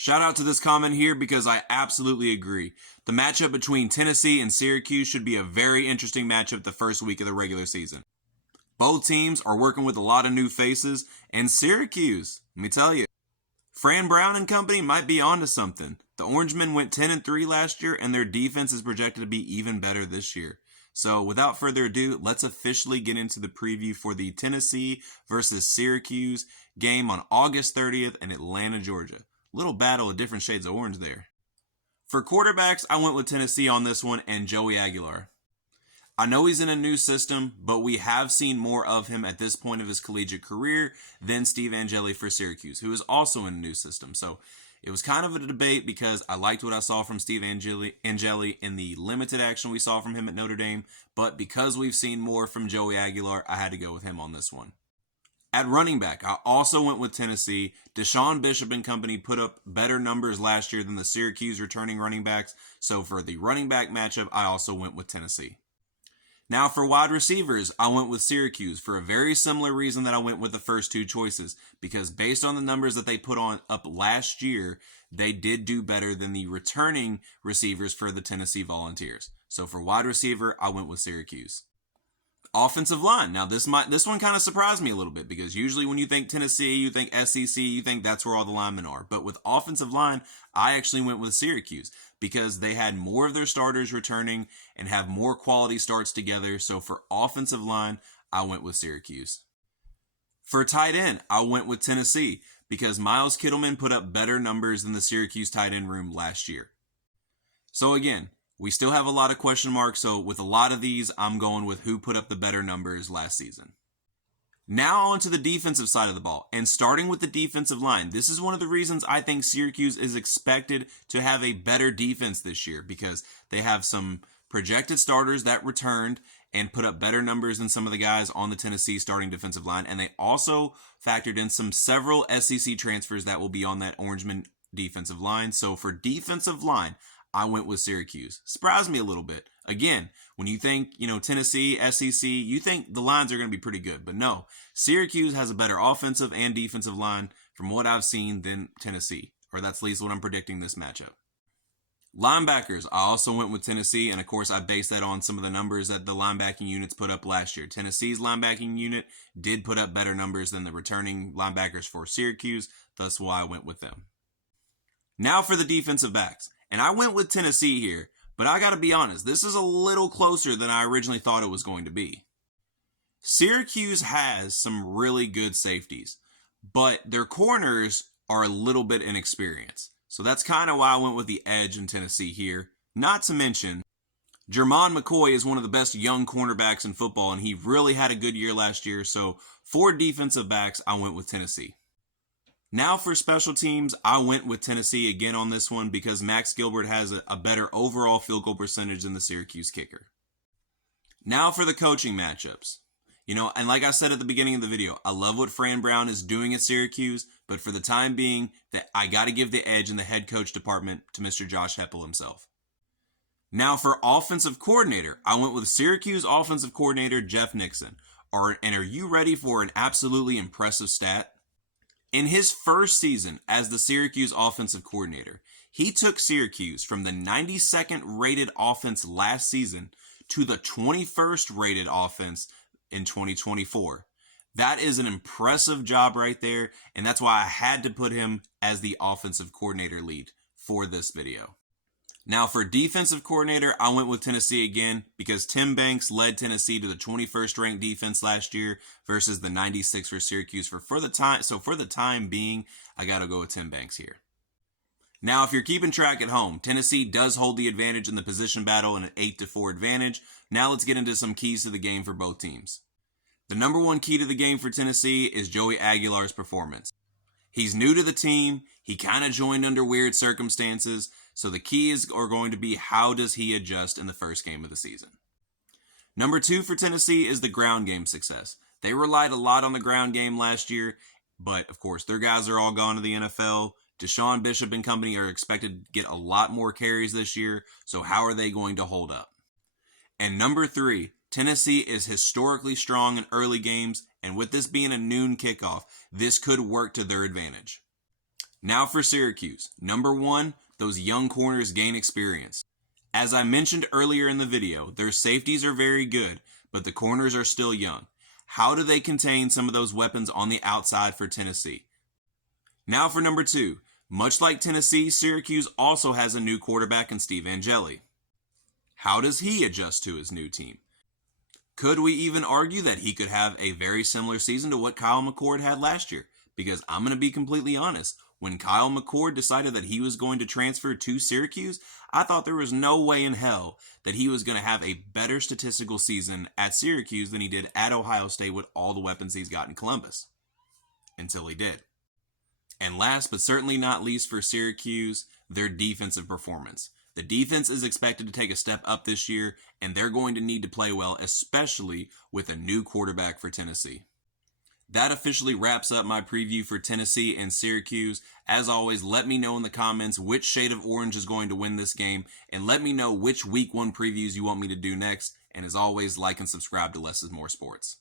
Shout out to this comment here because I absolutely agree. The matchup between Tennessee and Syracuse should be a very interesting matchup the first week of the regular season. Both teams are working with a lot of new faces, and Syracuse, let me tell you, Fran Brown and company might be onto something. The Orangemen went 10-3 last year, and their defense is projected to be even better this year. So without further ado, let's officially get into the preview for the Tennessee versus Syracuse game on August 30th in Atlanta, Georgia. Little battle of different shades of orange there. For quarterbacks, I went with Tennessee on this one and Joey Aguilar. I know he's in a new system, but we have seen more of him at this point of his collegiate career than Steve Angeli for Syracuse, who is also in a new system. So it was kind of a debate because I liked what I saw from Steve Angeli in the limited action we saw from him at Notre Dame, but because we've seen more from Joey Aguilar, I had to go with him on this one. At running back, I also went with Tennessee. Deshaun Bishop and company put up better numbers last year than the Syracuse returning running backs, so for the running back matchup, I also went with Tennessee. Now for wide receivers, I went with Syracuse for a very similar reason that I went with the first two choices, because based on the numbers that they put up last year, they did do better than the returning receivers for the Tennessee Volunteers. So for wide receiver, I went with Syracuse. Offensive line. Now this one kind of surprised me a little bit because usually when you think Tennessee, you think SEC, you think that's where all the linemen are. But with offensive line, I actually went with Syracuse because they had more of their starters returning and have more quality starts together. So for offensive line, I went with Syracuse. For tight end, I went with Tennessee because Miles Kittleman put up better numbers than the Syracuse tight end room last year. So again, we still have a lot of question marks, so with a lot of these, I'm going with who put up the better numbers last season. Now on to the defensive side of the ball, and starting with the defensive line. This is one of the reasons I think Syracuse is expected to have a better defense this year because they have some projected starters that returned and put up better numbers than some of the guys on the Tennessee starting defensive line, and they also factored in several SEC transfers that will be on that Orangemen defensive line. So for defensive line, I went with Syracuse. Surprised me a little bit. Again, when you think, Tennessee, SEC, you think the lines are going to be pretty good. But no, Syracuse has a better offensive and defensive line from what I've seen than Tennessee. Or that's at least what I'm predicting this matchup. Linebackers, I also went with Tennessee. And of course, I based that on some of the numbers that the linebacking units put up last year. Tennessee's linebacking unit did put up better numbers than the returning linebackers for Syracuse. Thus why I went with them. Now for the defensive backs. And I went with Tennessee here, but I got to be honest, this is a little closer than I originally thought it was going to be. Syracuse has some really good safeties, but their corners are a little bit inexperienced. So that's kind of why I went with the edge in Tennessee here. Not to mention, Jermon McCoy is one of the best young cornerbacks in football, and he really had a good year last year. So for defensive backs, I went with Tennessee. Now for special teams, I went with Tennessee again on this one because Max Gilbert has a better overall field goal percentage than the Syracuse kicker. Now for the coaching matchups. And like I said at the beginning of the video, I love what Fran Brown is doing at Syracuse, but for the time being, that I got to give the edge in the head coach department to Mr. Josh Heupel himself. Now for offensive coordinator, I went with Syracuse offensive coordinator Jeff Nixon. Are you ready for an absolutely impressive stat? In his first season as the Syracuse offensive coordinator, he took Syracuse from the 92nd rated offense last season to the 21st rated offense in 2024. That is an impressive job right there, and that's why I had to put him as the offensive coordinator lead for this video. Now for defensive coordinator, I went with Tennessee again because Tim Banks led Tennessee to the 21st ranked defense last year versus the 96th for Syracuse. For the time being, I got to go with Tim Banks here. Now, if you're keeping track at home, Tennessee does hold the advantage in the position battle in an 8-4 advantage. Now let's get into some keys to the game for both teams. The number one key to the game for Tennessee is Joey Aguilar's performance. He's new to the team. He kind of joined under weird circumstances. So the keys are going to be how does he adjust in the first game of the season. Number 2 for Tennessee is the ground game success. They relied a lot on the ground game last year, but of course their guys are all gone to the NFL. Deshaun Bishop and company are expected to get a lot more carries this year. So how are they going to hold up? And number 3, Tennessee is historically strong in early games, and with this being a noon kickoff, this could work to their advantage. Now for Syracuse. Number 1, those young corners gain experience. As I mentioned earlier in the video, their safeties are very good, but the corners are still young. How do they contain some of those weapons on the outside for Tennessee? Now for number 2. Much like Tennessee, Syracuse also has a new quarterback in Steve Angeli. How does he adjust to his new team? Could we even argue that he could have a very similar season to what Kyle McCord had last year? Because I'm going to be completely honest, when Kyle McCord decided that he was going to transfer to Syracuse, I thought there was no way in hell that he was going to have a better statistical season at Syracuse than he did at Ohio State with all the weapons he's got in Columbus. Until he did. And last but certainly not least for Syracuse, their defensive performance. The defense is expected to take a step up this year, and they're going to need to play well, especially with a new quarterback for Tennessee. That officially wraps up my preview for Tennessee and Syracuse. As always, let me know in the comments which shade of orange is going to win this game, and let me know which Week 1 previews you want me to do next. And as always, like and subscribe to Less is More Sports.